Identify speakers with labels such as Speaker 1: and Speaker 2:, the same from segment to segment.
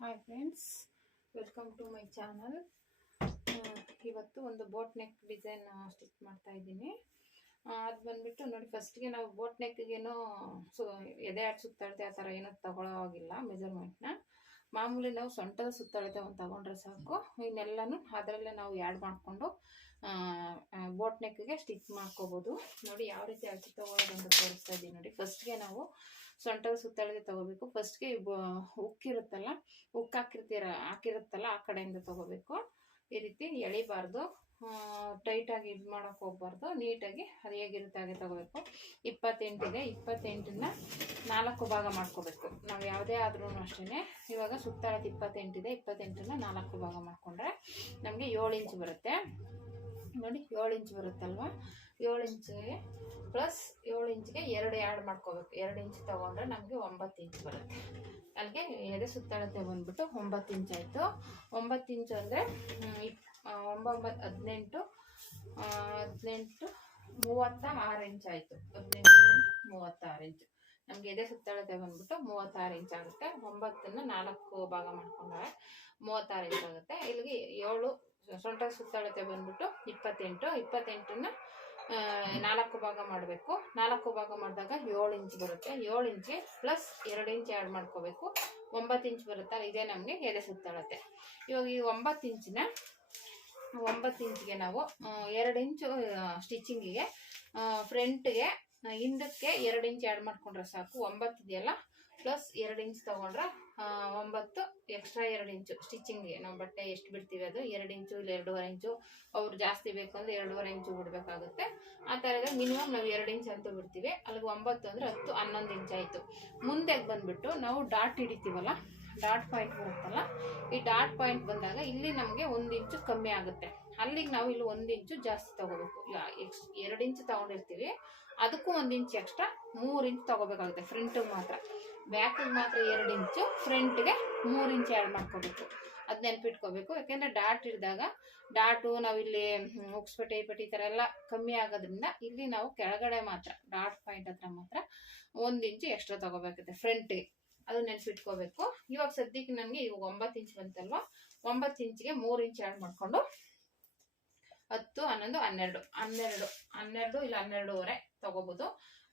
Speaker 1: Hi friends welcome to my channel ಇವತ್ತು ಒಂದು boat neck design stitch ಮಾಡ್ತಾ ಇದ್ದೀನಿ. ಅದು ಬಂದ್ಬಿಟ್ಟು ನೋಡಿ ಫಸ್ಟ್ಗೆ ನಾವು ಬೋಟ್ ನೆಕ್ಗೇನೋ ಸೊ, ಎದೆ ಆಡ್ ಸುತ್ತಾಡ್ತೆ ಆ ಥರ ಏನೂ ತಗೊಳ್ಳೋ ಆಗಿಲ್ಲ ಮೆಜರ್ಮೆಂಟ್ನ ಮಾಮೂಲಿ ನಾವು ಸೊಂಟದ ಸುತ್ತಳತೆ ಒಂದು ತಗೊಂಡ್ರೆ ಸಾಕು. ಇನ್ನೆಲ್ಲನೂ ಅದರಲ್ಲೇ ನಾವು ಆ್ಯಡ್ ಮಾಡಿಕೊಂಡು ಬೋಟ್ ನೆಕ್ಗೆ ಸ್ಟಿಚ್ ಮಾಡ್ಕೋಬೋದು. ನೋಡಿ ಯಾವ ರೀತಿ ಅಳತೆ ತಗೊಳ್ಳೋದು ಅಂತ ತೋರಿಸ್ತಾ ಇದ್ದೀವಿ ನೋಡಿ ಫಸ್ಟ್ಗೆ ನಾವು ಸೊಂಟದ ಸುತ್ತಳತೆ ತಗೋಬೇಕು. ಫಸ್ಟ್ಗೆ ಉಕ್ಕಿರುತ್ತಲ್ಲ ಉಕ್ಕು ಹಾಕಿರ್ತೀರ ಹಾಕಿರುತ್ತಲ್ಲ, ಆ ಕಡೆಯಿಂದ ತಗೋಬೇಕು. ಈ ರೀತಿ ಎಳಿಬಾರ್ದು. ಟೈಟಾಗಿ ಇದು ಮಾಡೋಕೆ ಹೋಗ್ಬಾರ್ದು. ನೀಟಾಗಿ ಅದು ಹೇಗಿರುತ್ತೆ ಹಾಗೆ ತಗೋಬೇಕು. ಇಪ್ಪತ್ತೆಂಟಿದೆ ಇಪ್ಪತ್ತೆಂಟನ್ನ ನಾಲ್ಕು ಭಾಗ ಮಾಡ್ಕೋಬೇಕು. ನಾವು ಯಾವುದೇ ಆದ್ರೂ ಅಷ್ಟೇ ಇವಾಗ ಸುತ್ತಳತೆ ಇಪ್ಪತ್ತೆಂಟಿದೆ, ಇಪ್ಪತ್ತೆಂಟನ್ನ ನಾಲ್ಕು ಭಾಗ ಮಾಡಿಕೊಂಡ್ರೆ ನಮಗೆ ಏಳು ಇಂಚು ಬರುತ್ತೆ. ನೋಡಿ ಏಳು ಇಂಚ್ ಬರುತ್ತಲ್ವ? ಏಳು ಇಂಚಿಗೆ ಪ್ಲಸ್ ಏಳು ಇಂಚಿಗೆ ಎರಡು ಎರಡು ಮಾಡ್ಕೋಬೇಕು. ಎರಡು ಇಂಚ್ ತೊಗೊಂಡ್ರೆ ನಮಗೆ ಒಂಬತ್ತು ಇಂಚ್ ಬರುತ್ತೆ. ಅಲ್ಲಿಗೆ ಎದೆ ಸುತ್ತಳತೆ ಬಂದ್ಬಿಟ್ಟು ಒಂಬತ್ತು ಇಂಚ್ ಆಯಿತು. ಒಂಬತ್ತು ಇಂಚು ಅಂದರೆ ಒಂಬತ್ತು, ಹದಿನೆಂಟು ಹದಿನೆಂಟು, ಮೂವತ್ತ ಆರು ಇಂಚ್ ಆಯಿತು. ಹದಿನೆಂಟು ಹದಿನೆಂಟು ಮೂವತ್ತಾರು ಇಂಚು. ನಮಗೆ ಎದೆ ಸುತ್ತಳತೆ ಬಂದ್ಬಿಟ್ಟು ಮೂವತ್ತಾರು ಇಂಚ್ ಆಗುತ್ತೆ. ಒಂಬತ್ತನ್ನು ನಾಲ್ಕು ಭಾಗ ಮಾಡ್ಕೊಂಡಾಗ ಮೂವತ್ತಾರು ಇಂಚ್ ಆಗುತ್ತೆ. ಇಲ್ಲಿಗೆ ಏಳು ಸೊಂಟ ಸುತ್ತಳತೆ ಬಂದ್ಬಿಟ್ಟು ಇಪ್ಪತ್ತೆಂಟು, ಇಪ್ಪತ್ತೆಂಟನ್ನ ನಾಲ್ಕು ಭಾಗ ಮಾಡಬೇಕು. ನಾಲ್ಕು ಭಾಗ ಮಾಡಿದಾಗ ಏಳು ಇಂಚ್ ಬರುತ್ತೆ. ಏಳು ಇಂಚ್ಗೆ ಪ್ಲಸ್ ಎರಡು ಇಂಚ್ ಆ್ಯಡ್ ಮಾಡ್ಕೋಬೇಕು. ಒಂಬತ್ತು ಇಂಚ್ ಬರುತ್ತಲ್ಲ, ಇದೇ ನಮಗೆ ಎದೆ ಸುತ್ತಳತೆ. ಇವಾಗ ಈ ಒಂಬತ್ತು ಇಂಚಿನ, ಒಂಬತ್ತು ಇಂಚ್ಗೆ ನಾವು ಎರಡು ಇಂಚು ಸ್ಟಿಚಿಂಗಿಗೆ ಫ್ರಂಟ್ಗೆ ಹಿಂದಕ್ಕೆ ಎರಡು ಇಂಚ್ ಆ್ಯಡ್ ಮಾಡ್ಕೊಂಡ್ರೆ ಸಾಕು. ಒಂಬತ್ತು ಇದೆಯಲ್ಲ ಪ್ಲಸ್ ಎರಡು ಇಂಚ್ ತೊಗೊಂಡ್ರೆ ಒಂಬತ್ತು ಎಕ್ಸ್ಟ್ರಾ ಎರಡು ಇಂಚು ಸ್ಟಿಚಿಂಗ್ಗೆ ನಾವು ಬಟ್ಟೆ ಎಷ್ಟು ಬಿಡ್ತೀವಿ ಅದು? ಎರಡು ಇಂಚು ಇಲ್ಲ ಎರಡೂವರೆ ಇಂಚು ಅವ್ರು ಜಾಸ್ತಿ ಬೇಕು ಅಂದರೆ ಎರಡೂವರೆ ಇಂಚು ಬಿಡಬೇಕಾಗುತ್ತೆ. ಆ ಥರದ ಮಿನಿಮಮ್ ನಾವು ಎರಡು ಇಂಚ್ ಅಂತೂ ಬಿಡ್ತೀವಿ. ಅಲ್ಲಿಗೆ ಒಂಬತ್ತು ಅಂದರೆ ಹತ್ತು, ಹನ್ನೊಂದು ಇಂಚ್ ಆಯಿತು. ಮುಂದೆ ಬಂದುಬಿಟ್ಟು ನಾವು ಡಾಟ್ ಹಿಡಿತೀವಲ್ಲ ಡಾಟ್ ಪಾಯಿಂಟ್ ಬರುತ್ತಲ್ಲ, ಈ ಡಾಟ್ ಪಾಯಿಂಟ್ ಬಂದಾಗ ಇಲ್ಲಿ ನಮಗೆ ಒಂದು ಇಂಚು ಕಮ್ಮಿ ಆಗುತ್ತೆ. ಅಲ್ಲಿಗೆ ನಾವು ಇಲ್ಲಿ ಒಂದು ಇಂಚು ಜಾಸ್ತಿ ತೊಗೋಬೇಕು. ಎಕ್ಸ್, ಎರಡು ಇಂಚು ತೊಗೊಂಡಿರ್ತೀವಿ. ಅದಕ್ಕೂ ಒಂದು ಇಂಚ್ ಎಕ್ಸ್ಟ್ರಾ ಮೂರು ಇಂಚ್ ತೊಗೋಬೇಕಾಗುತ್ತೆ ಫ್ರಂಟಿಗೆ ಮಾತ್ರ. ಬ್ಯಾಕಿಗೆ ಮಾತ್ರ ಎರಡು ಇಂಚು, ಫ್ರಂಟ್ಗೆ ಮೂರು ಇಂಚು ಆ್ಯಡ್ ಮಾಡ್ಕೋಬೇಕು. ಅದು ನೆನ್ಪಿಟ್ಕೋಬೇಕು. ಯಾಕೆಂದರೆ ಡಾಟ್ ಇಡಿದಾಗ ಡಾಟು ನಾವಿಲ್ಲಿ ಉಕ್ಸ್ಪಟ್ಟಿ ಪಟ್ಟಿ ಈ ಥರ ಎಲ್ಲ ಕಮ್ಮಿ ಆಗೋದ್ರಿಂದ ಇಲ್ಲಿ ನಾವು ಕೆಳಗಡೆ ಮಾತ್ರ, ಡಾಟ್ ಪಾಯಿಂಟ್ ಹತ್ರ ಮಾತ್ರ ಒಂದು ಇಂಚು ಎಕ್ಸ್ಟ್ರಾ ತೊಗೋಬೇಕಾಗುತ್ತೆ ಫ್ರಂಟಿಗೆ. ಅದು ನೆನ್ಪಿಟ್ಕೋಬೇಕು. ಇವಾಗ ಸದ್ಯಕ್ಕೆ ನನಗೆ ಇವಾಗ ಒಂಬತ್ತು ಇಂಚ್ ಬಂತಲ್ವ? ಒಂಬತ್ತು ಇಂಚಿಗೆ ಮೂರು ಇಂಚ್ ಆ್ಯಡ್ ಮಾಡಿಕೊಂಡು ಹತ್ತು, ಹನ್ನೊಂದು, ಹನ್ನೆರಡು ಹನ್ನೆರಡು ಹನ್ನೆರಡು ಇಲ್ಲ ಹನ್ನೆರಡೂವರೆ ತಗೋಬೋದು.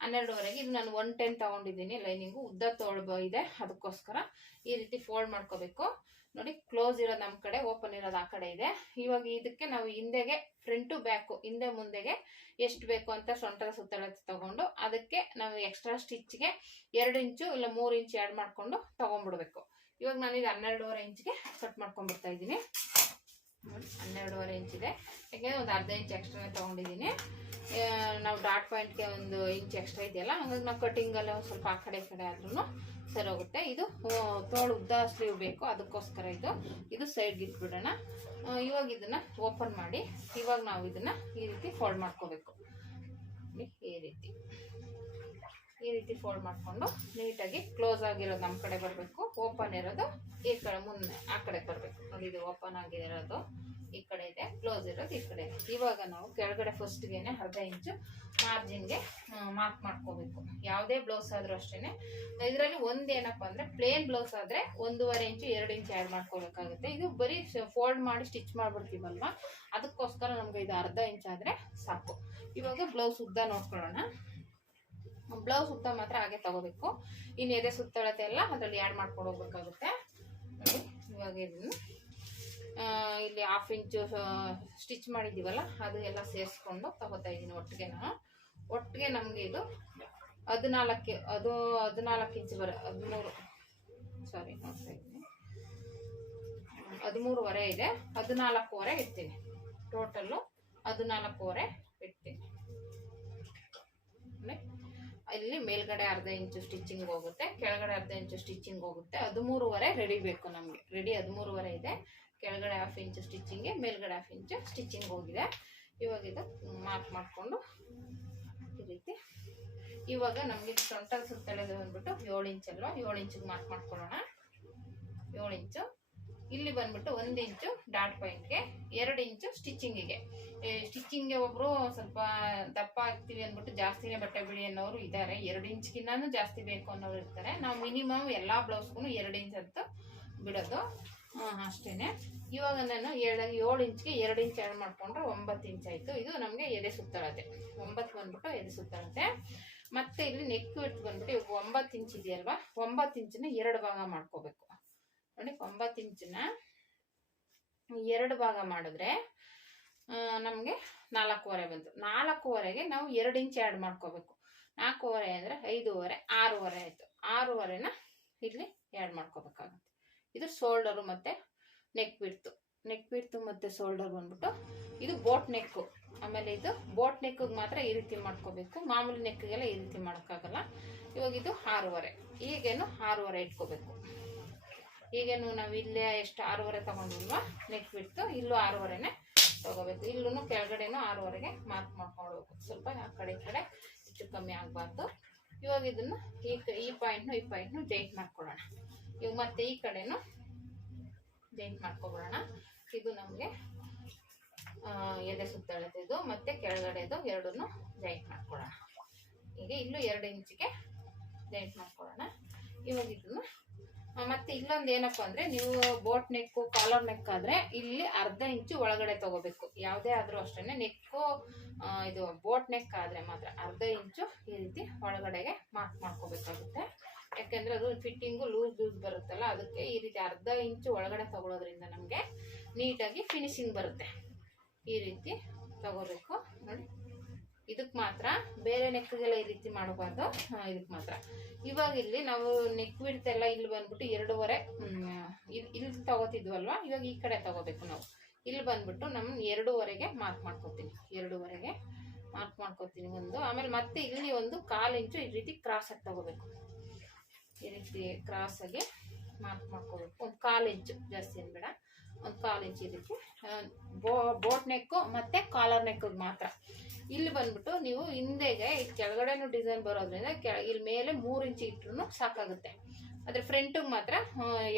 Speaker 1: ಹನ್ನೆರಡುವರೆಗೆ. ಇದು ನಾನು ಒನ್ ಟೆನ್ ತಗೊಂಡಿದ್ದೀನಿ. ಲೈನಿಂಗು ಉದ್ದ ತೋಳ್ಬ ಇದೆ. ಅದಕ್ಕೋಸ್ಕರ ಈ ರೀತಿ ಫೋಲ್ಡ್ ಮಾಡ್ಕೋಬೇಕು. ನೋಡಿ ಕ್ಲೋಸ್ ಇರೋದು ನಮ್ಮ ಕಡೆ ಓಪನ್ ಇರೋದು ಆ ಕಡೆ ಇದೆ. ಇವಾಗ ಇದಕ್ಕೆ ನಾವು ಹಿಂದೆಗೆ ಫ್ರಂಟು ಬ್ಯಾಕು ಹಿಂದೆ ಮುಂದೆಗೆ ಎಷ್ಟು ಬೇಕು ಅಂತ ಸೊಂಟದ ಸುತ್ತಳತೆ ತಗೊಂಡು ಅದಕ್ಕೆ ನಾವು ಎಕ್ಸ್ಟ್ರಾ ಸ್ಟಿಚ್ಗೆ ಎರಡು ಇಂಚು ಇಲ್ಲ ಮೂರು ಇಂಚು ಆ್ಯಡ್ ಮಾಡಿಕೊಂಡು ತೊಗೊಂಡ್ಬಿಡ್ಬೇಕು. ಇವಾಗ ನಾನು ಇದು ಹನ್ನೆರಡುವರೆ ಇಂಚ್ಗೆ ಕಟ್ ಮಾಡ್ಕೊಂಡ್ಬಿಡ್ತಾ ಇದ್ದೀನಿ. ಹನ್ನೆರಡುವರೆ ಇಂಚ್ ಇದೆ. ಯಾಕೆಂದರೆ ಒಂದು ಅರ್ಧ ಇಂಚ್ ಎಕ್ಸ್ಟ್ರಾ ತೊಗೊಂಡಿದ್ದೀನಿ. ನಾವು ಡಾಟ್ ಪಾಯಿಂಟ್ಗೆ ಒಂದು ಇಂಚ್ ಎಕ್ಸ್ಟ್ರಾ ಇದೆಯಲ್ಲ, ಹಂಗಾಗಿ ನಾವು ಕಟಿಂಗಲ್ಲಿ ಒಂದು ಸ್ವಲ್ಪ ಆ ಕಡೆ ಈ ಕಡೆ ಆದ್ರೂ ಸರಿ ಹೋಗುತ್ತೆ. ಇದು ತೋಳು ಉದ್ದ ಸ್ಲೀವ್ ಬೇಕು, ಅದಕ್ಕೋಸ್ಕರ ಇದು. ಇದು ಸೈಡ್ಗೆ ಇಟ್ಬಿಡೋಣ. ಇವಾಗ ಇದನ್ನು ಓಪನ್ ಮಾಡಿ, ಇವಾಗ ನಾವು ಇದನ್ನು ಈ ರೀತಿ ಫೋಲ್ಡ್ ಮಾಡ್ಕೋಬೇಕು. ಈ ರೀತಿ. ಈ ರೀತಿ ಫೋಲ್ಡ್ ಮಾಡಿಕೊಂಡು ನೀಟಾಗಿ ಕ್ಲೋಸ್ ಆಗಿರೋದು ನಮ್ಮ ಕಡೆ ಬರಬೇಕು. ಓಪನ್ ಇರೋದು ಈ ಕಡೆ ಮುಂದೆ, ಆ ಕಡೆ ಬರಬೇಕು. ನೋಡಿ, ಇದು ಓಪನ್ ಆಗಿರೋದು ಈ ಕಡೆ ಇದೆ ಕ್ಲೋಸ್ ಇರೋದು ಈ ಕಡೆ ಇದೆ. ಇವಾಗ ನಾವು ಕೆಳಗಡೆ ಫಸ್ಟ್ಗೆ ಅರ್ಧ ಇಂಚು ಮಾರ್ಜಿನ್ಗೆ ಮಾರ್ಕ್ ಮಾಡ್ಕೋಬೇಕು. ಯಾವುದೇ ಬ್ಲೌಸ್ ಆದರೂ ಅಷ್ಟೇ ಇದರಲ್ಲಿ ಒಂದು ಏನಪ್ಪ ಅಂದರೆ ಪ್ಲೇನ್ ಬ್ಲೌಸ್ ಆದರೆ ಒಂದೂವರೆ ಇಂಚು ಎರಡು ಇಂಚು ಆ್ಯಡ್ ಮಾಡ್ಕೋಬೇಕಾಗುತ್ತೆ ಇದು ಬರೀ ಫೋಲ್ಡ್ ಮಾಡಿ ಸ್ಟಿಚ್ ಮಾಡಿಬಿಡ್ತೀವಲ್ವಾ? ಅದಕ್ಕೋಸ್ಕರ ನಮಗೆ ಇದು ಅರ್ಧ ಇಂಚ್ ಆದರೆ ಸಾಕು. ಇವಾಗ ಬ್ಲೌಸ್ ಉದ್ದ ನೋಡ್ಕೊಳ್ಳೋಣ. ಬ್ಲೌಸ್ ಸುತ್ತ ಮಾತ್ರ ಹಾಗೆ ತಗೋಬೇಕು. ಇನ್ನು ಎದೆ ಸುತ್ತಳತೆ ಎಲ್ಲ ಅದರಲ್ಲಿ ಆ್ಯಡ್ ಮಾಡ್ಕೊಂಡು ಹೋಗ್ಬೇಕಾಗುತ್ತೆ. ಇವಾಗ ಇದನ್ನು ಇಲ್ಲಿ ಹಾಫ್ ಇಂಚು ಸ್ಟಿಚ್ ಮಾಡಿದ್ದೀವಲ್ಲ ಅದು ಎಲ್ಲ ಸೇರಿಸ್ಕೊಂಡು ತಗೋತಾ ಇದ್ದೀನಿ ಒಟ್ಟಿಗೆ ನಾನು. ಒಟ್ಟಿಗೆ ನಮಗೆ ಇದು ಹದಿನಾಲ್ಕು ಅದು ಹದಿನಾಲ್ಕು ಇಂಚ್ ಬರ, ಹದಿಮೂರು ಸಾರಿ ನೋಡ್ತಾ ಇದ್ದೀನಿ. ಹದಿಮೂರುವರೆ ಇದೆ, ಹದಿನಾಲ್ಕೂವರೆ ಇರ್ತೀನಿ ಟೋಟಲ್ಲು ಹದಿನಾಲ್ಕೂವರೆ ಇಲ್ಲಿ ಮೇಲ್ಗಡೆ ಅರ್ಧ ಇಂಚು ಸ್ಟಿಚಿಂಗ್ ಹೋಗುತ್ತೆ, ಕೆಳಗಡೆ ಅರ್ಧ ಇಂಚು ಸ್ಟಿಚಿಂಗ್ ಹೋಗುತ್ತೆ. ಹದಿಮೂರುವರೆ ರೆಡಿ ಬೇಕು ನಮಗೆ. ರೆಡಿ ಹದಿಮೂರುವರೆ ಇದೆ. ಕೆಳಗಡೆ ಹಾಫ್ ಇಂಚು ಸ್ಟಿಚಿಂಗ್ಗೆ ಮೇಲ್ಗಡೆ ಹಾಫ್ ಇಂಚು ಸ್ಟಿಚಿಂಗ್ ಹೋಗಿದೆ. ಇವಾಗ ಇದು ಮಾರ್ಕ್ ಮಾಡಿಕೊಂಡು ಈ ರೀತಿ. ಇವಾಗ ನಮಗೆ ಸೊಂಟದ ಸುತ್ತಳೆದು ಬಂದ್ಬಿಟ್ಟು ಏಳು ಇಂಚಲ್ವಾ ಏಳು ಇಂಚಿಗೆ ಮಾರ್ಕ್ ಮಾಡ್ಕೊಳ್ಳೋಣ. ಏಳು ಇಂಚು. ಇಲ್ಲಿ ಬಂದ್ಬಿಟ್ಟು ಒಂದು ಇಂಚು ಡಾಟ್ ಪಾಯಿಂಟ್ಗೆ ಎರಡು ಇಂಚು ಸ್ಟಿಚ್ಚಿಂಗಿಗೆ ಸ್ಟಿಚ್ಚಿಂಗ್ಗೆ ಒಬ್ಬರು ಸ್ವಲ್ಪ ದಪ್ಪ ಆಗ್ತೀವಿ ಅಂದ್ಬಿಟ್ಟು ಜಾಸ್ತಿನೇ ಬಟ್ಟೆ ಬಿಡಿ ಅನ್ನೋರು ಇದ್ದಾರೆ ಎರಡು ಇಂಚ್ಗಿನ್ನೂ ಜಾಸ್ತಿ ಬೇಕು ಅನ್ನೋರು ಇರ್ತಾರೆ. ನಾವು ಮಿನಿಮಮ್ ಎಲ್ಲ ಬ್ಲೌಸ್ಗೂ ಎರಡು ಇಂಚ್ ಅಂತೂ ಬಿಡೋದು. ಅಷ್ಟೇ ಇವಾಗ ನಾನು ಏಳು ಏಳು ಇಂಚ್ಗೆ ಎರಡು ಇಂಚ್ ಆ್ಯಡ್ ಮಾಡಿಕೊಂಡ್ರೆ ಒಂಬತ್ತು ಇಂಚ್ ಆಯಿತು. ಇದು ನಮಗೆ ಎದೆ ಸುತ್ತಳತೆ ಒಂಬತ್ತು ಬಂದ್ಬಿಟ್ಟು ಎದೆ ಸುತ್ತಳತೆ ಮತ್ತೆ ಇಲ್ಲಿ ನೆಕ್ ಬಿಟ್ಟು ಬಂದ್ಬಿಟ್ಟು ಇವಾಗ ಒಂಬತ್ತು ಇಂಚ್ ಇದೆಯಲ್ವಾ? ಒಂಬತ್ತು ಇಂಚನ್ನ ಎರಡು ಭಾಗ ಮಾಡ್ಕೋಬೇಕು. ನೋಡಿ, ಒಂಬತ್ತು ಇಂಚನ್ನ ಎರಡು ಭಾಗ ಮಾಡಿದ್ರೆ ನಮಗೆ ನಾಲ್ಕೂವರೆ ಬಂತು. ನಾಲ್ಕೂವರೆಗೆ ನಾವು ಎರಡು ಇಂಚ್ ಆ್ಯಡ್ ಮಾಡ್ಕೋಬೇಕು. ನಾಲ್ಕೂವರೆ ಅಂದರೆ ಐದೂವರೆ, ಆರೂವರೆ ಆಯಿತು. ಆರೂವರೆನ ಇಲ್ಲಿ ಆ್ಯಡ್ ಮಾಡ್ಕೋಬೇಕಾಗುತ್ತೆ. ಇದು ಶೋಲ್ಡರು ಮತ್ತು ನೆಕ್ ಬಿಡ್ತು ನೆಕ್ ಬಿಡ್ತು ಮತ್ತು ಶೋಲ್ಡರ್ ಬಂದ್ಬಿಟ್ಟು ಇದು ಬೋಟ್ ನೆಕ್ಕು ಆಮೇಲೆ ಇದು ಬೋಟ್ ನೆಕ್ಕಿಗೆ ಮಾತ್ರ ಈ ರೀತಿ ಮಾಡ್ಕೋಬೇಕು. ಮಾಮೂಲಿ ನೆಕ್ಕಿಗೆಲ್ಲ ಈ ರೀತಿ ಮಾಡೋಕ್ಕಾಗಲ್ಲ. ಇವಾಗ ಇದು ಆರೂವರೆ. ಈಗೇನು ಆರೂವರೆ ಇಟ್ಕೋಬೇಕು. ಈಗೇನು ನಾವು ಇಲ್ಲೇ ಎಷ್ಟು ಆರೂವರೆ ತಗೊಂಡಿಲ್ವಾ ನೆಕ್ ಬಿಟ್ಟು ಇಲ್ಲೂ ಆರೂವರೆನೇ ತಗೋಬೇಕು. ಇಲ್ಲೂ ಕೆಳಗಡೆನೂ ಆರೂವರೆಗೆ ಮಾರ್ಕ್ ಮಾಡ್ಕೊಳ್ಬೇಕು ಸ್ವಲ್ಪ ಆ ಕಡೆ ಕಡೆ ಹೆಚ್ಚು ಕಮ್ಮಿ ಆಗಬಾರ್ದು. ಇವಾಗ ಇದನ್ನು ಈ ಈ ಪಾಯಿಂಟ್ನು ಈ ಪಾಯಿಂಟ್ನು ಜೈಂಟ್ ಮಾಡ್ಕೊಳ್ಳೋಣ. ಇವಾಗ ಮತ್ತೆ ಈ ಕಡೆನೂ ಜೈಂಟ್ ಮಾಡ್ಕೊಬಿಡೋಣ ಇದು ನಮಗೆ ಎದೆ ಸುತ್ತಳತೆದು ಮತ್ತೆ ಕೆಳಗಡೆದು ಎರಡನ್ನು ಜೈಂಟ್ ಮಾಡ್ಕೊಳ್ಳೋಣ. ಹೀಗೆ ಇಲ್ಲೂ ಎರಡು ಇಂಚಿಗೆ ಜೈಂಟ್ ಮಾಡ್ಕೊಳ್ಳೋಣ. ಇವಾಗ ಇದನ್ನು ಮತ್ತೆ ಇಲ್ಲೊಂದು ಏನಪ್ಪ ಅಂದ್ರೆ ನೀವು ಬೋಟ್ ನೆಕ್ಕು ಕಾಲರ್ ನೆಕ್ ಆದ್ರೆ ಇಲ್ಲಿ ಅರ್ಧ ಇಂಚು ಒಳಗಡೆ ತಗೋಬೇಕು. ಯಾವುದೇ ಆದ್ರೂ ಅಷ್ಟೇ ನೆಕ್ಕು ಇದು ಬೋಟ್ ನೆಕ್ ಆದ್ರೆ ಮಾತ್ರ ಅರ್ಧ ಇಂಚು ಈ ರೀತಿ ಒಳಗಡೆಗೆ ಮಾರ್ಕ್ ಮಾಡ್ಕೋಬೇಕಾಗುತ್ತೆ. ಯಾಕೆಂದ್ರೆ ಅದು ಫಿಟ್ಟಿಂಗು ಲೂಸ್ ಲೂಸ್ ಬರುತ್ತಲ್ಲ, ಅದಕ್ಕೆ ಈ ರೀತಿ ಅರ್ಧ ಇಂಚು ಒಳಗಡೆ ತಗೊಳ್ಳೋದ್ರಿಂದ ನಮಗೆ ನೀಟಾಗಿ ಫಿನಿಶಿಂಗ್ ಬರುತ್ತೆ. ಈ ರೀತಿ ತಗೋಬೇಕು. ನೋಡಿ. ಇದಕ್ಕೆ ಮಾತ್ರ ಬೇರೆ ನೆಕ್ಗೆಲ್ಲ ಈ ರೀತಿ ಮಾಡಬಾರ್ದು. ಇದಕ್ಕೆ ಮಾತ್ರ. ಇವಾಗ ಇಲ್ಲಿ ನಾವು ನೆಕ್ ಬಿಡ್ತೆಲ್ಲ ಇಲ್ಲಿ ಬಂದ್ಬಿಟ್ಟು ಎರಡೂವರೆ ಇಲ್ಲಿ ಇಲ್- ಇಲ್ಲಿ ತಗೋತಿದ್ವಲ್ವಾ? ಇವಾಗ ಈ ಕಡೆ ತಗೋಬೇಕು ನಾವು. ಇಲ್ಲಿ ಬಂದ್ಬಿಟ್ಟು ನಮ್ಮ ಎರಡೂವರೆಗೆ ಮಾರ್ಕ್ ಮಾಡ್ಕೊತೀನಿ. ಎರಡೂವರೆಗೆ ಮಾರ್ಕ್ ಮಾಡ್ಕೊತೀನಿ ಒಂದು. ಆಮೇಲೆ ಮತ್ತೆ ಇಲ್ಲಿ ಒಂದು ಕಾಲು ಇಂಚು ಈ ರೀತಿ ಕ್ರಾಸ್ ಆಗಿ ತಗೋಬೇಕು. ಈ ರೀತಿ ಕ್ರಾಸ್ ಆಗಿ ಮಾರ್ಕ್ ಮಾಡ್ಕೋಬೇಕು. ಒಂದು ಕಾಲು ಇಂಚು ಜಾಸ್ತಿ ಏನು ಬೇಡ. ಒಂದು ಕಾಲು ಇಂಚು ಆ, ಬೋ ಬೋಟ್ ನೆಕ್ಕು ಮತ್ತು ಕಾಲರ್ ನೆಕ್ಕಿಗೆ ಮಾತ್ರ. ಇಲ್ಲಿ ಬಂದ್ಬಿಟ್ಟು ನೀವು ಹಿಂದೆಗೆ ಈ ಕೆಳಗಡೆನೂ ಡಿಸೈನ್ ಬರೋದ್ರಿಂದ ಇಲ್ಲಿ ಮೇಲೆ ಮೂರು ಇಂಚ್ ಇಟ್ರು ಸಾಕಾಗುತ್ತೆ. ಆದರೆ ಫ್ರಂಟಿಗೆ ಮಾತ್ರ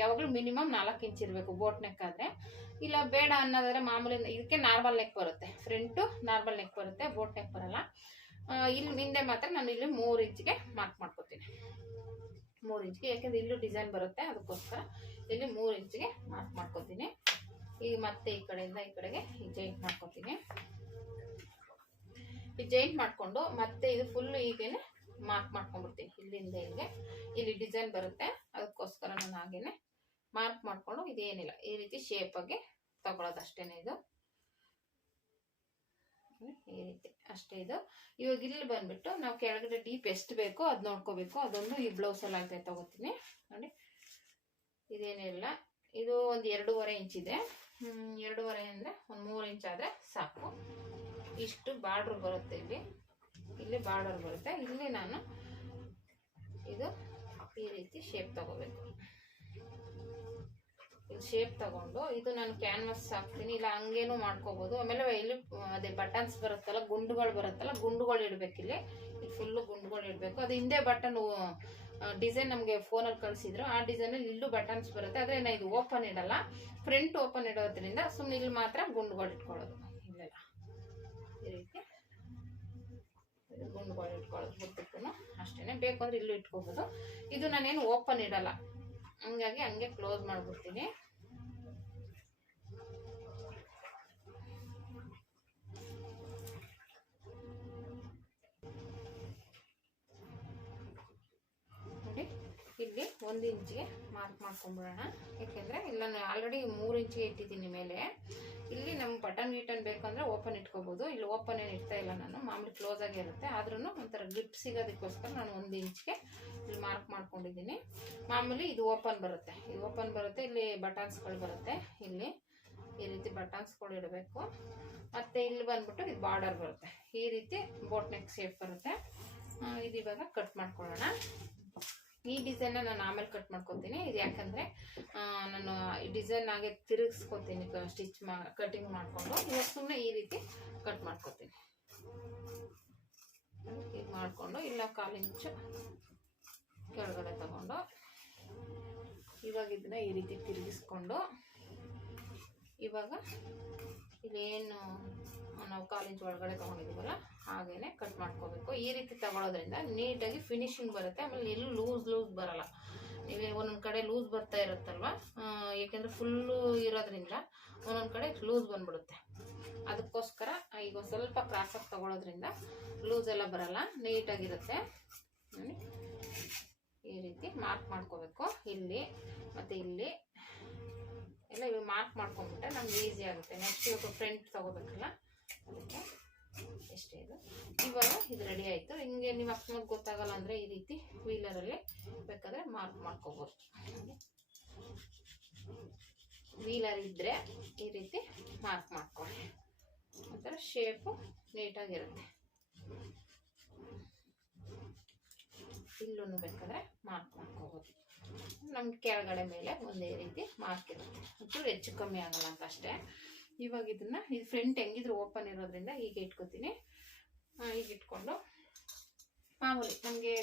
Speaker 1: ಯಾವಾಗಲೂ ಮಿನಿಮಮ್ ನಾಲ್ಕು ಇಂಚ್ ಇರಬೇಕು ಬೋಟ್ ನೆಕ್ ಆದರೆ. ಇಲ್ಲ ಬೇಡ ಅನ್ನೋದಾದ್ರೆ ಮಾಮೂಲಿ ಇದಕ್ಕೆ ನಾರ್ಮಲ್ ನೆಕ್ ಬರುತ್ತೆ. ಫ್ರಂಟು ನಾರ್ಮಲ್ ನೆಕ್ ಬರುತ್ತೆ ಬೋಟ್ ನೆಕ್ ಬರಲ್ಲ. ಇಲ್ಲಿ ಹಿಂದೆ ಮಾತ್ರ ನಾನು ಇಲ್ಲಿ ಮೂರು ಇಂಚಿಗೆ ಮಾರ್ಕ್ ಮಾಡ್ಕೊತೀನಿ. ಮೂರು ಇಂಚ್ಗೆ ಯಾಕೆಂದ್ರೆ ಇಲ್ಲೂ ಡಿಸೈನ್ ಬರುತ್ತೆ, ಅದಕ್ಕೋಸ್ಕರ ಇಲ್ಲಿ ಮೂರು ಇಂಚ್ಗೆ ಮಾರ್ಕ್ ಮಾಡ್ಕೊತೀನಿ. ಈಗ ಮತ್ತೆ ಈ ಕಡೆಯಿಂದ ಈ ಕಡೆಗೆ ಜಾಯಿಂಟ್ ಮಾಡ್ಕೊತೀನಿ. ಜೈಂಟ್ ಮಾಡಿಕೊಂಡು ಮತ್ತೆ ಇದು ಫುಲ್ ಹೀಗೇನೆ ಮಾರ್ಕ್ ಮಾಡ್ಕೊಂಡ್ಬಿಡ್ತೀನಿ. ಇಲ್ಲಿಂದ ಇಲ್ಲಿಗೆ ಇಲ್ಲಿ ಡಿಸೈನ್ ಬರುತ್ತೆ. ಅದಕ್ಕೋಸ್ಕರ ನಾನು ಹಾಗೇನೆ ಮಾರ್ಕ್ ಮಾಡಿಕೊಂಡು ಇದೇನಿಲ್ಲ. ಈ ರೀತಿ ಶೇಪಾಗಿ ತಗೊಳ್ಳೋದು ಅಷ್ಟೇನೆ ಇದು. ಈ ರೀತಿ. ಅಷ್ಟೇ ಇದು. ಇವಾಗ ಇಲ್ಲಿ ಬಂದ್ಬಿಟ್ಟು ನಾವು ಕೆಳಗಡೆ ಡೀಪ್ ಎಷ್ಟು ಬೇಕೋ ಅದು ನೋಡ್ಕೋಬೇಕು. ಅದೊಂದು ಈ ಬ್ಲೌಸಲ್ಲಿ ಆಗದೆ ತಗೋತೀನಿ. ನೋಡಿ. ಇದೇನಿಲ್ಲ. ಇದು ಒಂದು ಎರಡೂವರೆ ಇಂಚ್ ಇದೆ. ಎರಡೂವರೆ ಅಂದರೆ ಒಂದು ಮೂರು ಇಂಚ್ ಆದರೆ ಸಾಕು. ಇಷ್ಟು ಬಾರ್ಡ್ರ್ ಬರುತ್ತೆ ಇಲ್ಲಿ. ಇಲ್ಲಿ ಬಾರ್ಡರ್ ಬರುತ್ತೆ. ಇಲ್ಲಿ ನಾನು ಇದು ಈ ರೀತಿ ಶೇಪ್ ತಗೋಬೇಕು. ಇದು ಶೇಪ್ ತಗೊಂಡು ಇದು ನಾನು ಕ್ಯಾನ್ವಾಸ್ ಹಾಕ್ತೀನಿ. ಇಲ್ಲ, ಹಂಗೇನು ಮಾಡ್ಕೋಬೋದು. ಆಮೇಲೆ ಇಲ್ಲಿ, ಅದೇ ಬಟನ್ಸ್ ಬರುತ್ತಲ್ಲ, ಗುಂಡುಗಳು ಬರುತ್ತಲ್ಲ, ಗುಂಡುಗಳು ಇಡ್ಬೇಕು ಇಲ್ಲಿ. ಫುಲ್ಲು ಗುಂಡುಗಳು ಇಡಬೇಕು. ಅದು ಹಿಂದೆ ಬಟನ್ ಡಿಸೈನ್ ನಮಗೆ ಫೋನಲ್ಲಿ ಕಳಿಸಿದ್ರು. ಆ ಡಿಸೈನಲ್ಲಿ ಇಲ್ಲೂ ಬಟನ್ಸ್ ಬರುತ್ತೆ. ಆದರೆ ನಾನು ಇದು ಓಪನ್ ಇಡಲ್ಲ. ಫ್ರಂಟ್ ಓಪನ್ ಇಡೋದ್ರಿಂದ ಸುಮ್ಮನೆ ಇಲ್ಲಿ ಮಾತ್ರ ಗುಂಡುಗಳು ಇಟ್ಕೊಳ್ಳೋದು ಇಲ್ಲೆಲ್ಲ ಈ ರೀತಿ ಇದು ಗುಂಡುಗಳು ಇಟ್ಕೊಳ್ಳೋದು ಬಿಟ್ಬಿಟ್ಟು ಅಷ್ಟೇ ಬೇಕು ಅಂದ್ರೆ ಇಲ್ಲೂ ಇಟ್ಕೋಬೋದು. ಇದು ನಾನೇನು ಓಪನ್ ಇಡಲ್ಲ. ಹಂಗಾಗಿ ಹಂಗೆ ಕ್ಲೋಸ್ ಮಾಡಿಬಿಡ್ತೀನಿ. ನೋಡಿ, ಇಲ್ಲಿ ಒಂದು ಇಂಚಿಗೆ ಮಾರ್ಕ್ ಮಾಡ್ಕೊಂಬಿಡೋಣ ಯಾಕೆಂದರೆ ಇಲ್ಲ ನಾನು ಆಲ್ರೆಡಿ ಮೂರು ಇಂಚಿಗೆ ಇಟ್ಟಿದ್ದೀನಿ ಮೇಲೆ. ಇಲ್ಲಿ ನಮ್ಗೆ ಬಟನ್ ಗಿಟನ್ ಬೇಕಂದ್ರೆ ಓಪನ್ ಇಟ್ಕೋಬೋದು. ಇಲ್ಲಿ ಓಪನ್ ಏನು ಇಡ್ತಾ ಇಲ್ಲ ನಾನು, ಮಾಮೂಲಿ ಕ್ಲೋಸ್ ಆಗಿ ಇರುತ್ತೆ. ಆದ್ರೂ ಒಂಥರ ಗ್ರಿಪ್ ಸಿಗೋದಕ್ಕೋಸ್ಕರ ನಾನು ಒಂದು ಇಂಚ್ಗೆ ಇಲ್ಲಿ ಮಾರ್ಕ್ ಮಾಡ್ಕೊಂಡಿದ್ದೀನಿ. ಮಾಮೂಲಿ ಇದು ಓಪನ್ ಬರುತ್ತೆ. ಇದು ಓಪನ್ ಬರುತ್ತೆ, ಇಲ್ಲಿ ಬಟನ್ಸ್ಗಳು ಬರುತ್ತೆ. ಇಲ್ಲಿ ಈ ರೀತಿ ಬಟನ್ಸ್ಗಳು ಇಡಬೇಕು. ಮತ್ತು ಇಲ್ಲಿ ಬಂದ್ಬಿಟ್ಟು ಇದು ಬಾರ್ಡರ್ ಬರುತ್ತೆ. ಈ ರೀತಿ ಬೋಟ್ ನೆಕ್ ಶೇಪ್ ಬರುತ್ತೆ ಇದು ಇವಾಗ ಕಟ್ ಮಾಡ್ಕೊಳ್ಳೋಣ. ಈ ಡಿಸೈನ್ನ ನಾನು ಆಮೇಲೆ ಕಟ್ ಮಾಡ್ಕೊತೀನಿ. ಇದು ಯಾಕಂದರೆ ನಾನು ಈ ಡಿಸೈನ್ ಆಗಿ ತಿರುಗಿಸ್ಕೊತೀನಿ ಸ್ಟಿಚ್ ಮಾ ಕಟಿಂಗ್ ಮಾಡಿಕೊಂಡು. ಇವಾಗ ಸುಮ್ಮನೆ ಈ ರೀತಿ ಕಟ್ ಮಾಡ್ಕೊತೀನಿ. ಇದು ಮಾಡಿಕೊಂಡು, ಇಲ್ಲ ಕಾಲು ಇಂಚು ಕೆಳಗಡೆ ತಗೊಂಡು, ಇವಾಗ ಇದನ್ನ ಈ ರೀತಿ ತಿರುಗಿಸ್ಕೊಂಡು, ಇವಾಗ ಇಲ್ಲೇನು ನಾವು ಕಾಲೇಜ್ ಒಳಗಡೆ ತೊಗೊಂಡಿದ್ದೀವಲ್ಲ ಹಾಗೇ ಕಟ್ ಮಾಡ್ಕೋಬೇಕು. ಈ ರೀತಿ ತಗೊಳ್ಳೋದ್ರಿಂದ ನೀಟಾಗಿ ಫಿನಿಶಿಂಗ್ ಬರುತ್ತೆ. ಆಮೇಲೆ ಎಲ್ಲೂ ಲೂಸ್ ಲೂಸ್ ಬರಲ್ಲ. ಇಲ್ಲಿ ಒಂದೊಂದು ಕಡೆ ಲೂಸ್ ಬರ್ತಾ ಇರುತ್ತಲ್ವ? ಏಕೆಂದರೆ ಫುಲ್ಲು ಇರೋದ್ರಿಂದ ಒಂದೊಂದು ಕಡೆ ಲೂಸ್ ಬಂದ್ಬಿಡುತ್ತೆ. ಅದಕ್ಕೋಸ್ಕರ ಈಗ ಸ್ವಲ್ಪ ಕ್ರಾಸಾಗಿ ತಗೊಳ್ಳೋದ್ರಿಂದ ಲೂಸ್ ಎಲ್ಲ ಬರಲ್ಲ. ನೀಟಾಗಿರುತ್ತೆ. ಈ ರೀತಿ ಮಾರ್ಕ್ ಮಾಡ್ಕೋಬೇಕು. ಇಲ್ಲಿ, ಮತ್ತು ಇಲ್ಲಿ ಎಲ್ಲ ಇವಾಗ ಮಾರ್ಕ್ ಮಾಡ್ಕೊಂಡ್ಬಿಟ್ರೆ ನಮ್ಗೆ ಈಸಿ ಆಗುತ್ತೆ. ನೆಕ್ಸ್ಟ್ ಇವಾಗ ಫ್ರೆಂಟ್ ತಗೋಬೇಕಲ್ಲ, ಅದಕ್ಕೆ ಎಷ್ಟೇ ಇದು. ಇವಾಗ ಇದು ರೆಡಿ ಆಯಿತು. ಹಿಂಗೆ ನಿಮ್ಮ ಅಕಸ್ಮಾತ್ ಗೊತ್ತಾಗಲ್ಲ ಅಂದರೆ ಈ ರೀತಿ ವೀಲರಲ್ಲಿ ಬೇಕಾದರೆ ಮಾರ್ಕ್ ಮಾಡ್ಕೋಬೋದು. ವೀಲರ್ ಇದ್ದರೆ ಈ ರೀತಿ ಮಾರ್ಕ್ ಮಾಡ್ಕೊಳ್ಳಿ. ಒಂಥರ ಶೇಪು ನೀಟಾಗಿರುತ್ತೆ ಇಲ್ಲೂ ಬೇಕಾದ್ರೆ ಮಾರ್ಕ್ ಮಾಡ್ಕೋಬೋದು. ನಮ್ಗೆ ಕೆಳಗಡೆ ಮೇಲೆ ಒಂದೇ ರೀತಿ ಮಾರ್ಕ್ ಇರುತ್ತೆ. ಒಂಚೂರು ಹೆಚ್ಚು ಕಮ್ಮಿ ಆಗಲ್ಲ ಅಂತ ಅಷ್ಟೇ. ಇವಾಗ ಇದನ್ನ ಇದು ಫ್ರಂಟ್ ಹೆಂಗಿದ್ರು ಓಪನ್ ಇರೋದ್ರಿಂದ ಹೀಗೆ ಇಟ್ಕೋತೀನಿ. ಹೀಗೆ ಇಟ್ಕೊಂಡು. ಮಾಮೂಲಿ ನಮಗೆ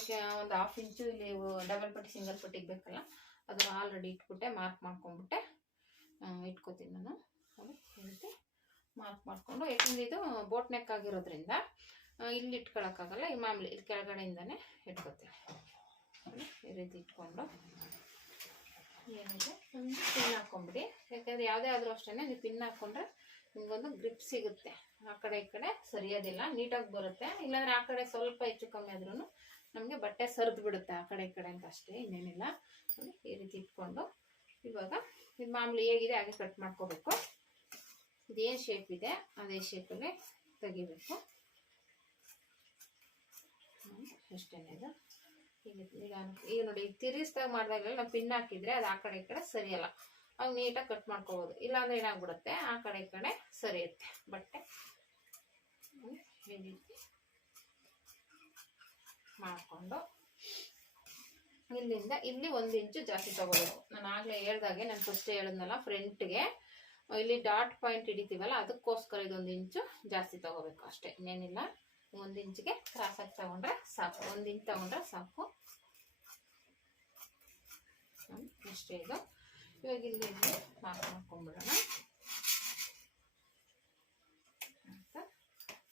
Speaker 1: ಒಂದು ಹಾಫ್ ಇಂಚು ಇಲ್ಲಿ ಡಬಲ್ ಪಟ್ಟಿ ಸಿಂಗಲ್ ಪಟ್ಟಿಗೆ ಬೇಕಲ್ಲ, ಅದನ್ನು ಆಲ್ರೆಡಿ ಇಟ್ಬಿಟ್ಟೆ ಮಾರ್ಕ್ ಮಾಡ್ಕೊಂಡ್ಬಿಟ್ಟೆ ಇಟ್ಕೋತೀನಿ ನಾನು. ರೀತಿ ಮಾರ್ಕ್ ಮಾಡಿಕೊಂಡು, ಯಾಕಂದ್ರೆ ಇದು ಬೋಟ್ ನೆಕ್ ಆಗಿರೋದ್ರಿಂದ ಇಲ್ಲಿ ಇಟ್ಕೊಳಕ್ಕಾಗಲ್ಲ. ಈ ಮಾಮೂಲಿ ಇದು ಕೆಳಗಡೆಯಿಂದನೇ ಇಟ್ಕೋತೀನಿ. ಈ ರೀತಿ ಇಟ್ಕೊಂಡು ಏನಿದೆ? ಒಂದು ಪಿನ್ ಹಾಕೊಂಬಿಡಿ. ಯಾಕಂದ್ರೆ ಯಾವುದೇ ಆದರೂ ಅಷ್ಟೇ ನೀವು ಪಿನ್ ಹಾಕೊಂಡ್ರೆ ನಿಮಗೊಂದು ಗ್ರಿಪ್ ಸಿಗುತ್ತೆ. ಆ ಕಡೆ ಈ ಕಡೆ ಸರಿಯೋದಿಲ್ಲ, ನೀಟಾಗಿ ಬರುತ್ತೆ. ಇಲ್ಲಾಂದ್ರೆ ಆ ಕಡೆ ಸ್ವಲ್ಪ ಹೆಚ್ಚು ಕಮ್ಮಿ ಆದ್ರೂ ನಮಗೆ ಬಟ್ಟೆ ಸರಿದು ಬಿಡುತ್ತೆ ಆ ಕಡೆ ಈ ಕಡೆ ಅಂತ ಅಷ್ಟೇ, ಇನ್ನೇನಿಲ್ಲ. ನೋಡಿ, ಈ ರೀತಿ ಇಟ್ಕೊಂಡು ಇವಾಗ ಇದು ಮಾಮೂಲಿ ಹೇಗಿದೆ, ಹಾಗೆ ಕಟ್ ಮಾಡ್ಕೋಬೇಕು. ಇದೇನು ಶೇಪ್ ಇದೆ, ಅದೇ ಶೇಪಲ್ಲಿ ತೆಗಿಬೇಕು. ಅಷ್ಟೇನೆ ಇದು. ಈಗ ಈಗ ನೋಡಿ, ತಿರುಗಿಸ್ದಾಗ ಮಾಡಿದಾಗಲೆಲ್ಲ ನಾವು ಪಿನ್ ಹಾಕಿದ್ರೆ ಅದು ಆ ಕಡೆ ಈ ಕಡೆ ಸರಿಯಲ್ಲ. ಅವಾಗ ನೀಟಾಗಿ ಕಟ್ ಮಾಡ್ಕೋಬೋದು. ಇಲ್ಲಾಂದ್ರೆ ಏನಾಗ್ಬಿಡುತ್ತೆ? ಆ ಕಡೆ ಈ ಕಡೆ ಸರಿಯುತ್ತೆ. ಬಟ್ಟೆ ಈ ಮಾಡಿಕೊಂಡು ಇಲ್ಲಿಂದ ಇಲ್ಲಿ ಒಂದು ಇಂಚು ಜಾಸ್ತಿ ತಗೋಬೇಕು ನಾನು ಆಗಲೇ ಹೇಳ್ದಾಗೆ ನಾನು ಫಸ್ಟ್ ಹೇಳಿದ್ನಲ್ಲ ಫ್ರಂಟ್ಗೆ. ಇಲ್ಲಿ ಡಾಟ್ ಪಾಯಿಂಟ್ ಹಿಡಿತೀವಲ್ಲ, ಅದಕ್ಕೋಸ್ಕರ ಇದೊಂದು ಇಂಚು ಜಾಸ್ತಿ ತಗೋಬೇಕು ಅಷ್ಟೇ, ಇನ್ನೇನಿಲ್ಲ. ಒಂದು ಇಂಚಿಗೆ ಕ್ರಾಸಾಗಿ ತಗೊಂಡ್ರೆ ಸಾಕು. ಒಂದು ಇಂಚ್ ತಗೊಂಡ್ರೆ ಸಾಕು. ಇಷ್ಟೇ ಇದು. ಇವಾಗ ಇಲ್ಲಿ ಮಾರ್ಕ್ ಮಾಡ್ಕೊಂಡ್ಬಿಡೋಣ.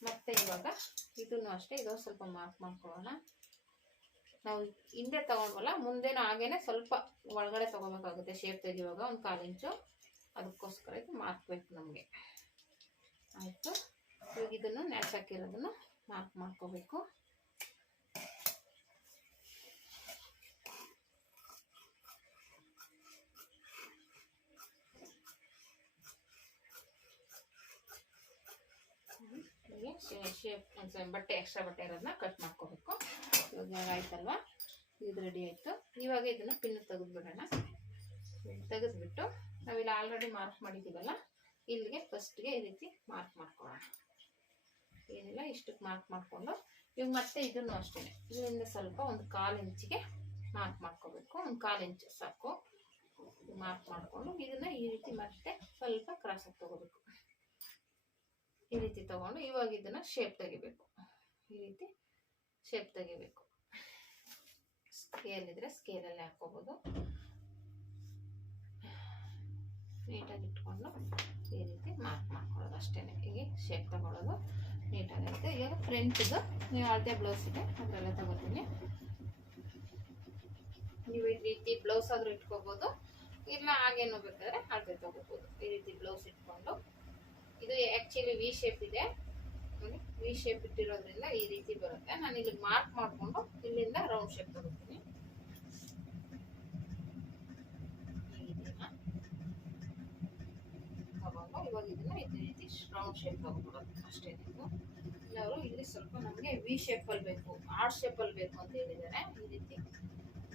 Speaker 1: ಮತ್ತೆ ಇವಾಗ ಇದನ್ನು ಅಷ್ಟೇ, ಇದು ಸ್ವಲ್ಪ ಮಾರ್ಕ್ ಮಾಡ್ಕೊಳ್ಳೋಣ. ನಾವು ಹಿಂದೆ ತಗೊಂಡ್ವಲ್ಲ, ಮುಂದೆನೂ ಹಾಗೇನೆ ಸ್ವಲ್ಪ ಒಳಗಡೆ ತಗೋಬೇಕಾಗುತ್ತೆ ಶೇಪ್ ತೆಗಿಯುವಾಗ, ಒಂದು ಕಾಲು ಇಂಚು. ಅದಕ್ಕೋಸ್ಕರ ಇದು ಮಾರ್ಕ್ ಬೇಕು ನಮಗೆ. ಆಯಿತು. ಇವಾಗ ಇದನ್ನು ನ್ಯಾಚ್ ಹಾಕಿರೋದನ್ನು ಮಾರ್ಕ್ ಮಾಡ್ಕೋಬೇಕು ಶೇಪ್ ಬಟ್ಟೆ ಎಕ್ಸ್ಟ್ರಾ ಬಟ್ಟೆ ಇರೋದನ್ನ ಕಟ್ ಮಾಡ್ಕೋಬೇಕು ಇವಾಗ ಆಯ್ತಲ್ವಾ? ಇದು ರೆಡಿ ಆಯಿತು. ಇವಾಗ ಇದನ್ನು ಪಿನ್ ತೆಗೆದ್ಬಿಡೋಣ. ತೆಗೆದ್ಬಿಟ್ಟು ನಾವಿಲ್ಲಿ ಆಲ್ರೆಡಿ ಮಾರ್ಕ್ ಮಾಡಿದ್ದೀವಲ್ಲ ಇಲ್ಲಿಗೆ ಫಸ್ಟ್ಗೆ ಈ ರೀತಿ ಮಾರ್ಕ್ ಮಾಡ್ಕೊಳ್ಳೋಣ. ಏನಿಲ್ಲ ಇಷ್ಟಕ್ಕೆ ಮಾರ್ಕ್ ಮಾಡಿಕೊಂಡು ಇವಾಗ ಮತ್ತೆ ಇದನ್ನು ಅಷ್ಟೇ ಇದರಿಂದ ಸ್ವಲ್ಪ ಒಂದು ಕಾಲು ಇಂಚಿಗೆ ಮಾರ್ಕ್ ಮಾಡ್ಕೋಬೇಕು. ಒಂದು ಕಾಲು ಇಂಚು ಸಾಕು. ಮಾರ್ಕ್ ಮಾಡಿಕೊಂಡು ಇದನ್ನ ಈ ರೀತಿ ಮತ್ತೆ ಸ್ವಲ್ಪ ಕ್ರಾಸಾಗಿ ತಗೋಬೇಕು. ಈ ರೀತಿ ತಗೊಂಡು ಇವಾಗ ಇದನ್ನ ಶೇಪ್ ತೆಗಿಬೇಕು. ಈ ರೀತಿ ಶೇಪ್ ತೆಗಿಬೇಕು. ಸ್ಕೇಲ್ ಇದ್ರೆ ಸ್ಕೇಲಲ್ಲಿ ಹಾಕೋಬೋದು ನೀಟಾಗಿ ಇಟ್ಕೊಂಡು ಈ ರೀತಿ ಮಾರ್ಕ್ ಮಾಡ್ಕೊಳ್ಳೋದು ಅಷ್ಟೇ ಹೀಗೆ ಶೇಪ್ ತಗೊಳ್ಳೋದು. ನೀಟಾಗಿರುತ್ತೆ ಇವಾಗ ಫ್ರಂಟ್ದು ನೀವು ಅಳತೆ ಬ್ಲೌಸ್ ಇದೆ, ಅದರಲ್ಲೇ ತಗೋತೀನಿ. ನೀವು ಈ ರೀತಿ ಬ್ಲೌಸ್ ಆದರೂ ಇಟ್ಕೋಬೋದು. ಇಲ್ಲ ಹಾಗೇನು ಬೇಕಾದ್ರೆ ಅಳತೆ ತಗೋಬೋದು. ಈ ರೀತಿ ಬ್ಲೌಸ್ ಇಟ್ಕೊಂಡು. ಇದು ಆ್ಯಕ್ಚುಲಿ ವಿ ಶೇಪ್ ಇದೆ. ವಿ ಶೇಪ್ ಇಟ್ಟಿರೋದ್ರಿಂದ ಈ ರೀತಿ ಬರುತ್ತೆ. ನಾನು ಇಲ್ಲಿ ಮಾರ್ಕ್ ಮಾಡಿಕೊಂಡು ಇಲ್ಲಿಂದ ರೌಂಡ್ ಶೇಪ್ ತಗೋತೀನಿ. ಈ ಇವಾಗ ಇದನ್ನ ಇದೇ ರೀತಿ ರೌಂಡ್ ಶೇಪ್ ಕೊಡೋದು ಅಷ್ಟೇ ಇದು ಇಲ್ಲವರು ಇಲ್ಲಿ ಸ್ವಲ್ಪ ನಮಗೆ ವಿ ಶೇಪಲ್ಲಿ ಬೇಕು ಆರ್ಟ್ ಶೇಪಲ್ಲಿ ಬೇಕು ಅಂತ ಹೇಳಿದ್ದಾರೆ ಈ ರೀತಿ.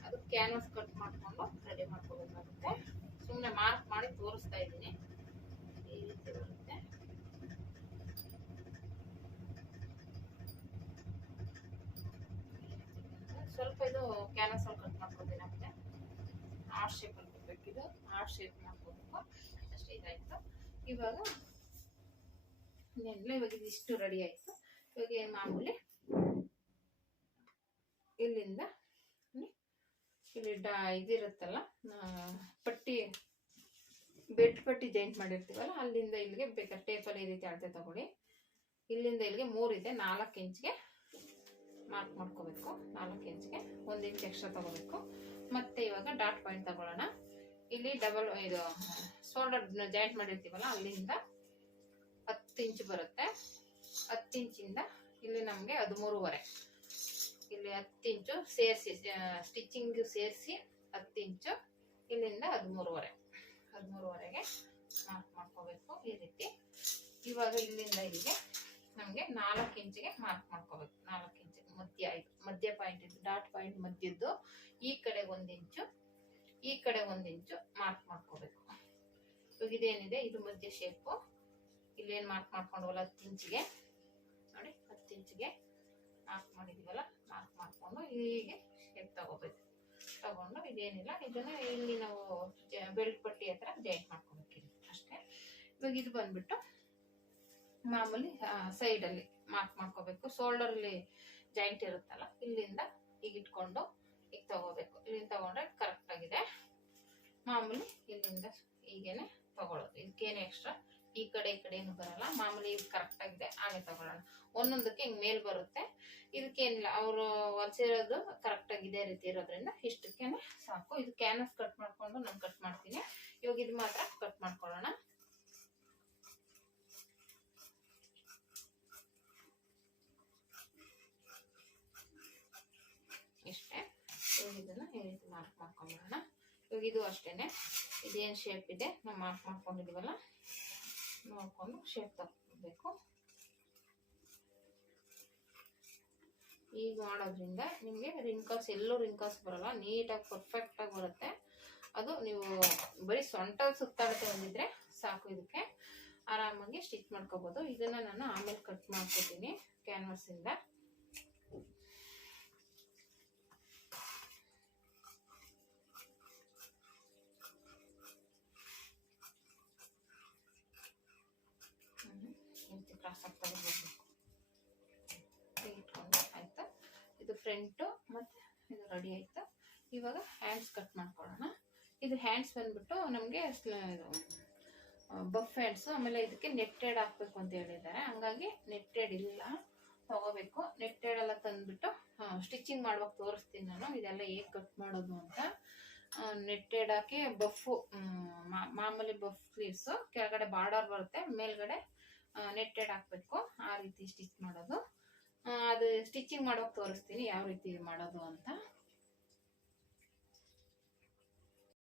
Speaker 1: ಅದು ಕ್ಯಾನ್ವಾಸ್ ಕಟ್ ಮಾಡಿಕೊಂಡು ರೆಡಿ ಮಾಡ್ಕೋಬೇಕಾಗುತ್ತೆ. ಸುಮ್ಮನೆ ಮಾರ್ಕ್ ಮಾಡಿ ತೋರಿಸ್ತಾ ಇದ್ದೀನಿ. ಈ ರೀತಿ ಬರುತ್ತೆ. ಸ್ವಲ್ಪ ಇದು ಕ್ಯಾನ್ವಸಲ್ಲಿ ಕಟ್ ಮಾಡ್ಕೊತೀನಿ ನಮಗೆ ಆರ್ಟ್ ಶೇಪಲ್ಲಿ ಅಲ್ಲಿ ಕೊಡ್ಬೇಕಿದು ಆರ್ ಶೇಪ್ ಮಾಡ್ಕೋಬೇಕು. ಅಷ್ಟೇ, ಇದಾಯಿತು. ಇವಾಗ ಇನ್ನೆಲ್ಲ ಇವಾಗ ಇದಿಷ್ಟು ರೆಡಿ ಆಯ್ತು. ಇವಾಗ ಏನ್ ಮಾಮೂಲಿ ಇಲ್ಲಿಂದ ಇಲ್ಲಿ ಡಾ ಇದಿರುತ್ತಲ್ಲ ಪಟ್ಟಿ, ಬೆಡ್ ಪಟ್ಟಿ ಜಾಯಿಂಟ್ ಮಾಡಿರ್ತೀವಲ್ಲ, ಅಲ್ಲಿಂದ ಇಲ್ಲಿಗೆ ಬೇಕಾದ ಟೇಪಲ್ಲಿ ಈ ರೀತಿ ಅಳತೆ ತಗೊಳ್ಳಿ. ಇಲ್ಲಿಂದ ಇಲ್ಲಿಗೆ ಮೂರಿದೆ ನಾಲ್ಕು ಇಂಚ್ಗೆ ಮಾರ್ಕ್ ಮಾಡ್ಕೋಬೇಕು. ನಾಲ್ಕು ಇಂಚ್ಗೆ ಒಂದು ಇಂಚ್ ಎಕ್ಸ್ಟ್ರಾ ತಗೋಬೇಕು. ಮತ್ತೆ ಇವಾಗ ಡಾಟ್ ಪಾಯಿಂಟ್ ತಗೊಳ್ಳೋಣ. ಇಲ್ಲಿ ಡಬಲ್ ಇದು ಶೋಲ್ಡರ್ ಜಾಯಿಂಟ್ ಮಾಡಿರ್ತೀವಲ್ಲ, ಅಲ್ಲಿಂದ ಹತ್ತು ಇಂಚ್ ಬರುತ್ತೆ. ಹತ್ತು ಇಂಚಿಂದ ಇಲ್ಲಿ ನಮಗೆ ಹದಿಮೂರುವರೆ ಇಲ್ಲಿ ಹತ್ತು ಇಂಚು ಸೇರಿಸಿ ಸ್ಟಿಚಿಂಗ್ ಸೇರಿಸಿ ಹತ್ತು ಇಂಚು ಇಲ್ಲಿಂದ ಹದಿಮೂರುವರೆ ಹದಿಮೂರುವರೆಗೆ ಮಾರ್ಕ್ ಮಾಡ್ಕೋಬೇಕು ಈ ರೀತಿ. ಇವಾಗ ಇಲ್ಲಿಂದ ಇಲ್ಲಿಗೆ ನಮಗೆ ನಾಲ್ಕು ಇಂಚಿಗೆ ಮಾರ್ಕ್ ಮಾಡ್ಕೋಬೇಕು. ನಾಲ್ಕು ಇಂಚ್ ಮಧ್ಯ ಇದು, ಮಧ್ಯ ಪಾಯಿಂಟ್ ಇದು ಡಾಟ್ ಪಾಯಿಂಟ್ ಮಧ್ಯದ್ದು ಈ ಕಡೆ ಒಂದು ಇಂಚು, ಈ ಕಡೆ ಒಂದು ಇಂಚು ಮಾರ್ಕ್ ಮಾಡ್ಕೋಬೇಕು. ಇವಾಗ ಇದೇನಿದೆ? ಇದು ಮಧ್ಯ ಶೇಪು ಇಲ್ಲೇನು ಮಾರ್ಕ್ ಮಾಡ್ಕೊಂಡ್ವಲ್ಲ ಹತ್ತು ಇಂಚಿಗೆ? ನೋಡಿ, ಹತ್ತು ಇಂಚಿಗೆ ಮಾರ್ಕ್ ಮಾಡಿದೀವಲ್ಲ ಮಾರ್ಕ್ ಮಾಡ್ಕೊಂಡು ಹೀಗೆ ಶೇಪ್ ತಗೋಬೇಕು. ತಗೊಂಡು ಇದೇನಿಲ್ಲ, ಇದನ್ನ ಇಲ್ಲಿ ನಾವು ಬೆಲ್ಟ್ ಪಟ್ಟಿ ಹತ್ರ ಜಾಯಿಂಟ್ ಮಾಡ್ಕೊಬೇಕಿಲ್ಲ ಅಷ್ಟೇ. ಇವಾಗ ಇದು ಬಂದ್ಬಿಟ್ಟು ಮಾಮೂಲಿ ಸೈಡಲ್ಲಿ ಮಾರ್ಕ್ ಮಾಡ್ಕೋಬೇಕು. ಶೋಲ್ಡರ್ಲಿ ಜಾಯಿಂಟ್ ಇರುತ್ತಲ್ಲ, ಇಲ್ಲಿಂದ ಈಗ ಇಟ್ಕೊಂಡು ಈಗ ತಗೋಬೇಕು. ಇಲ್ಲಿಂದ ತಗೊಂಡ್ರೆ ಕರೆಕ್ಟ್ ಆಗಿದೆ. ಮಾಮೂಲಿ ಇಲ್ಲಿಂದ ಹೀಗೇನೆ ತಗೊಳ್ಳೋದು. ಇದಕ್ಕೇನು ಎಕ್ಸ್ಟ್ರಾ ಈ ಕಡೆ ಈ ಕಡೆ ಏನು ಬರಲ್ಲ. ಮಾಮೂಲಿ ಕರೆಕ್ಟ್ ಆಗಿದೆ ಹಾಗೆ ತಗೊಳ್ಳೋಣ. ಒಂದೊಂದಕ್ಕೆ ಹಿಂಗ್ ಮೇಲ್ ಬರುತ್ತೆ. ಇದಕ್ಕೇನಿಲ್ಲ. ಅವರು ಹೊಲ್ಸಿರೋದು ಕರೆಕ್ಟ್ ಆಗಿ ಇದೇ ರೀತಿ ಇರೋದ್ರಿಂದ ಇಷ್ಟಕ್ಕೇನೆ ಸಾಕು. ಇದು ಕ್ಯಾನಸ್ ಕಟ್ ಮಾಡ್ಕೊಂಡು ನಾನು ಕಟ್ ಮಾಡ್ತೀನಿ. ಇವಾಗ ಇದು ಮಾತ್ರ ಕಟ್ ಮಾಡ್ಕೊಳ್ಳೋಣ. ಇಷ್ಟೇ. ಇವಾಗ ಇದನ್ನ ಈ ರೀತಿ ಮಾರ್ಕ್ ಮಾಡ್ಕೊಂಡ್ಬಿಡೋಣ ಇವಾಗ ಇದು ಅಷ್ಟೇನೆ. ಇದೇನು ಶೇಪ್ ಇದೆ? ನಾವು ಮಾರ್ಕ್ ಮಾಡ್ಕೊಂಡಿದೀವಲ್ಲ? ನೋಡ್ಕೊಂಡು ಶೇಪ್ ತಗೋಬೇಕು ಈಗ ಮಾಡೋದ್ರಿಂದ ನಿಮಗೆ ರಿಂಕಲ್ಸ್ ಎಲ್ಲೂ ರಿಂಕಲ್ಸ್ ಬರಲ್ಲ ನೀಟಾಗಿ ಪರ್ಫೆಕ್ಟಾಗಿ ಬರುತ್ತೆ. ಅದು ನೀವು ಬರೀ ಸೊಂಟ ಸುತ್ತಾಡುತ್ತೆ ಬಂದಿದ್ರೆ ಸಾಕು ಇದಕ್ಕೆ. ಆರಾಮಾಗಿ ಸ್ಟಿಚ್ ಮಾಡ್ಕೋಬೋದು. ಇದನ್ನ ನಾನು ಆಮೇಲೆ ಕಟ್ ಮಾಡ್ಕೊತೀನಿ ಕ್ಯಾನ್ವಾಸಿಂದ ಇಂಚು ಕ್ರಾಸ್ ಆಗ್ತಾ ಬರಬೇಕು ಇಟ್ಕೊಂಡು ಆಯ್ತಾ ಇದು ಫ್ರಂಟು ಮತ್ತು ಇದು ರೆಡಿ ಆಯ್ತು? ಇವಾಗ ಹ್ಯಾಂಡ್ಸ್ ಕಟ್ ಮಾಡ್ಕೊಳ್ಳೋಣ. ಇದು ಹ್ಯಾಂಡ್ಸ್ ಬಂದ್ಬಿಟ್ಟು ನಮಗೆ ಬಫ್ ಹ್ಯಾಂಡ್ಸು ಆಮೇಲೆ ಇದಕ್ಕೆ ನೆಟ್ಟೆಡ್ ಹಾಕ್ಬೇಕು ಅಂತ ಹೇಳಿದ್ದಾರೆ. ಹಂಗಾಗಿ ನೆಟ್ಟೆಡ್ ಇಲ್ಲ, ತಗೋಬೇಕು. ನೆಟ್ಟೆಡ್ ಎಲ್ಲ ತಂದ್ಬಿಟ್ಟು ಸ್ಟಿಚಿಂಗ್ ಮಾಡುವಾಗ ತೋರಿಸ್ತೀನಿ ನಾನು. ಇದೆಲ್ಲ ಹೇಗೆ ಕಟ್ ಮಾಡೋದು ಅಂತ. ನೆಟ್ಟೆಡ್ ಹಾಕಿ ಬಫ್ಫು ಮಾಮೂಲಿ ಬಫ್ ಸ್ಲೀವ್ಸು ಕೆಳಗಡೆ ಬಾರ್ಡರ್ ಬರುತ್ತೆ, ಮೇಲ್ಗಡೆ ನೆಟ್ಟೆಡ್ ಹಾಕ್ಬೇಕು. ಆ ರೀತಿ ಸ್ಟಿಚ್ ಮಾಡೋದು. ಅದು ಸ್ಟಿಚಿಂಗ್ ಮಾಡೋಕೆ ತೋರಿಸ್ತೀನಿ ಯಾವ ರೀತಿ ಮಾಡೋದು ಅಂತ.